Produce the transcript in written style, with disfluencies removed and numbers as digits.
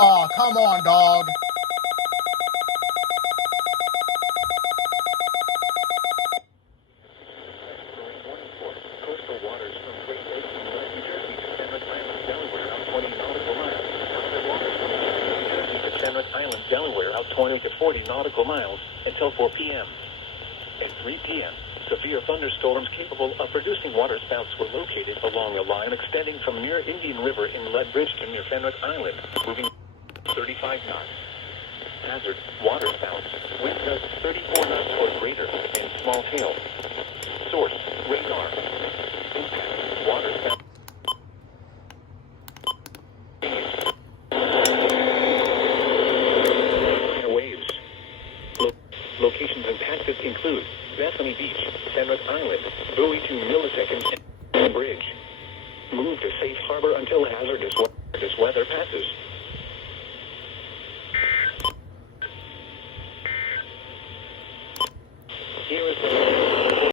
Aw, come on, dog. Coastal waters from Great Lakes in New Jersey to Fenwick Island, Delaware, out 20 nautical miles. Outside waters from New Jersey to Fenwick Island, Delaware, out 20 to 40 nautical miles until 4 p.m. At 3 p.m., severe thunderstorms capable of producing waterspouts were located along a line extending from near Indian River in Ledbridge to near Fenwick Island, moving 35 knots. Hazard, waterspouts, wind gusts 34 knots or greater, and small hail. Source, radar. Impact, waterspout. Waves. Locations impacted include Bethany Beach, Fenwick Island, buoy to millisecond, and bridge. Move to safe harbor until hazardous weather passes. Here is the